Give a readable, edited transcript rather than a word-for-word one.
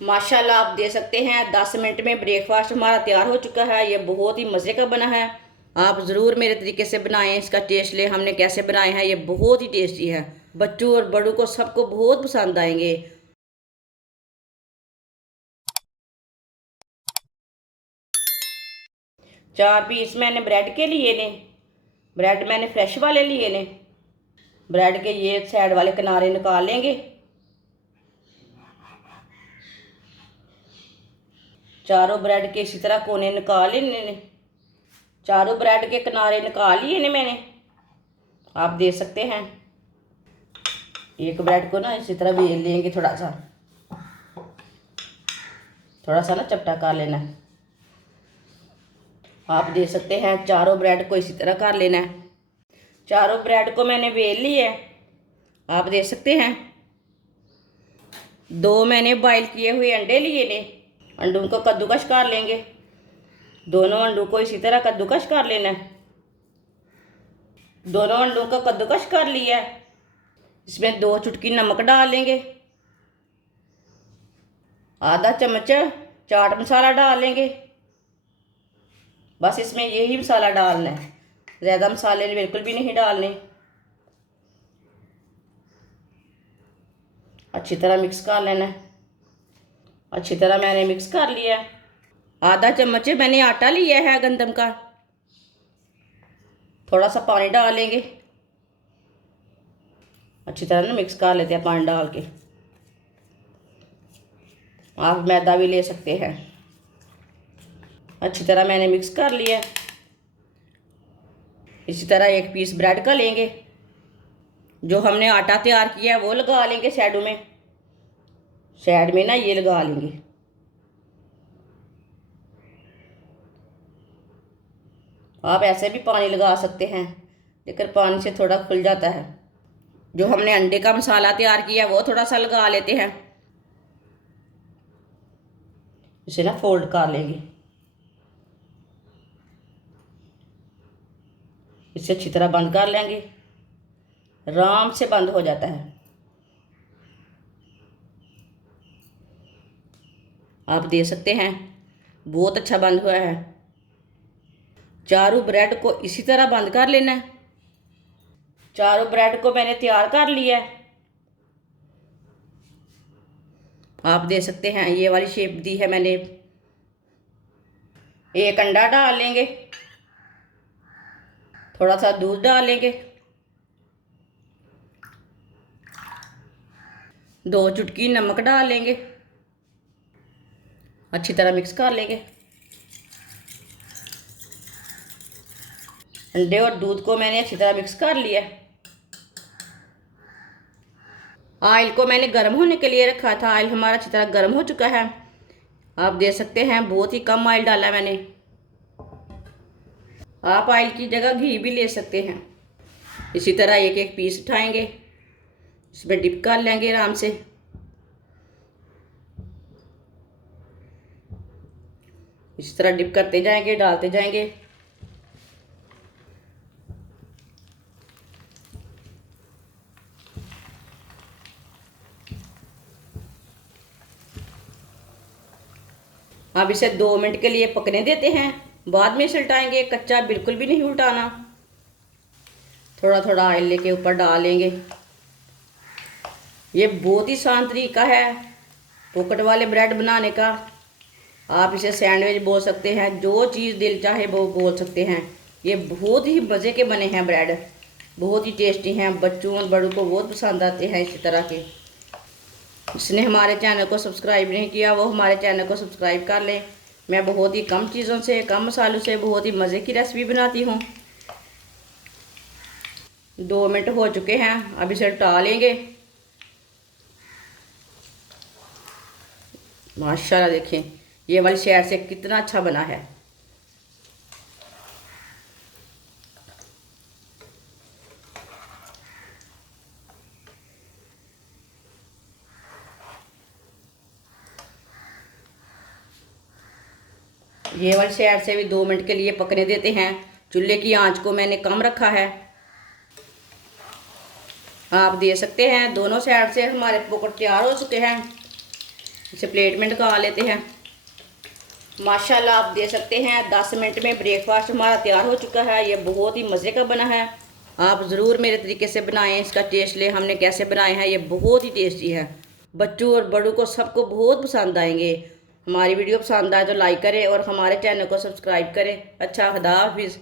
माशाल्लाह आप दे सकते हैं 10 मिनट में ब्रेकफास्ट हमारा तैयार हो चुका है। ये बहुत ही मज़े का बना है। आप ज़रूर मेरे तरीके से बनाएं, इसका टेस्ट ले हमने कैसे बनाए हैं। ये बहुत ही टेस्टी है, बच्चों और बड़ों को सबको बहुत पसंद आएंगे। 4 पीस मैंने ब्रेड के लिए ने। ब्रेड मैंने फ्रेश वाले लिए ने। ब्रेड के ये साइड वाले किनारे निकाल लेंगे। चारों ब्रेड के इसी तरह कोने निकाल लेने ने। चारों ब्रेड के किनारे निकाल लिए ने मैंने। आप दे सकते हैं। एक ब्रेड को ना इसी तरह बेल लेंगे, थोड़ा सा ना चपटा कर लेना है। आप दे सकते हैं चारों ब्रेड को इसी तरह कर लेना है। चारों ब्रेड को मैंने बेल ली है। आप दे सकते हैं। 2 मैंने बॉईल किए हुए अंडे लिए ने। अंडों को कद्दूकश कर लेंगे। दोनों अंडों को इसी तरह कद्दूकश कर लेना है। दोनों अंडों को कद्दूकश कर लिया है। इसमें 2 चुटकी नमक डाल लेंगे। आधा चम्मच चाट मसाला डाल लेंगे। बस इसमें यही मसाला डालना है, ज़्यादा मसाले बिल्कुल भी नहीं डालने। अच्छी तरह मिक्स कर लेना है। अच्छी तरह मैंने मिक्स कर लिया है। आधा चम्मच मैंने आटा लिया है गंदम का। थोड़ा सा पानी डाल लेंगे। अच्छी तरह ना मिक्स कर लेते हैं पानी डाल के। आप मैदा भी ले सकते हैं। अच्छी तरह मैंने मिक्स कर लिया। इसी तरह 1 पीस ब्रेड का लेंगे। जो हमने आटा तैयार किया है वो लगा लेंगे साइडों में। साइड में ना ये लगा लेंगे। आप ऐसे भी पानी लगा सकते हैं, लेकिन पानी से थोड़ा खुल जाता है। जो हमने अंडे का मसाला तैयार किया है वो थोड़ा सा लगा लेते हैं। इसे ना फोल्ड कर लेंगे। इसे अच्छी तरह बंद कर लेंगे। आराम से बंद हो जाता है। आप दे सकते हैं। बहुत अच्छा बंद हुआ है। चारों ब्रेड को इसी तरह बंद कर लेना है। चारों ब्रेड को मैंने तैयार कर लिया है। आप दे सकते हैं। ये वाली शेप दी है मैंने। एक अंडा डाल लेंगे। थोड़ा सा दूध डाल लेंगे। 2 चुटकी नमक डाल लेंगे। अच्छी तरह मिक्स कर लेंगे। अंडे और दूध को मैंने अच्छी तरह मिक्स कर लिया। ऑयल को मैंने गर्म होने के लिए रखा था। ऑयल हमारा अच्छी तरह गर्म हो चुका है। आप दे सकते हैं। बहुत ही कम ऑयल डाला मैंने। आप ऑयल की जगह घी भी ले सकते हैं। इसी तरह एक एक पीस उठाएंगे। इसमें डिप कर लेंगे आराम से। इसी तरह डिप करते जाएंगे, डालते जाएंगे। अब इसे 2 मिनट के लिए पकने देते हैं। बाद में इसे उल्टाएंगे। कच्चा बिल्कुल भी नहीं उल्टाना। थोड़ा थोड़ा ऑयल लेके ऊपर डालेंगे। ये बहुत ही आसान तरीका है पॉकेट वाले ब्रेड बनाने का। आप इसे सैंडविच बोल सकते हैं, जो चीज़ दिल चाहे वो बोल सकते हैं। ये बहुत ही मज़े के बने हैं ब्रेड। बहुत ही टेस्टी हैं। बच्चों और बड़ों को बहुत पसंद आते हैं इसी तरह के। जिसने हमारे चैनल को सब्सक्राइब नहीं किया वो हमारे चैनल को सब्सक्राइब कर लें। मैं बहुत ही कम चीज़ों से, कम मसालों से बहुत ही मज़े की रेसिपी बनाती हूँ। 2 मिनट हो चुके हैं। अब इसे उल्टा लेंगे। माशाल्लाह देखें ये वाली साइड से कितना अच्छा बना है। ये वाली साइड से भी 2 मिनट के लिए पकने देते हैं। चूल्हे की आंच को मैंने कम रखा है। आप दे सकते हैं। दोनों साइड से हमारे पकौड़े तैयार हो चुके हैं। इसे प्लेट में निकाल लेते हैं। माशाल्लाह आप दे सकते हैं 10 मिनट में ब्रेकफास्ट हमारा तैयार हो चुका है। ये बहुत ही मज़े का बना है। आप ज़रूर मेरे तरीके से बनाएं, इसका टेस्ट ले हमने कैसे बनाए हैं। ये बहुत ही टेस्टी है, बच्चों और बड़ों को सबको बहुत पसंद आएंगे। हमारी वीडियो पसंद आए तो लाइक करें और हमारे चैनल को सब्सक्राइब करें। अच्छा, खुदा हाफिज़।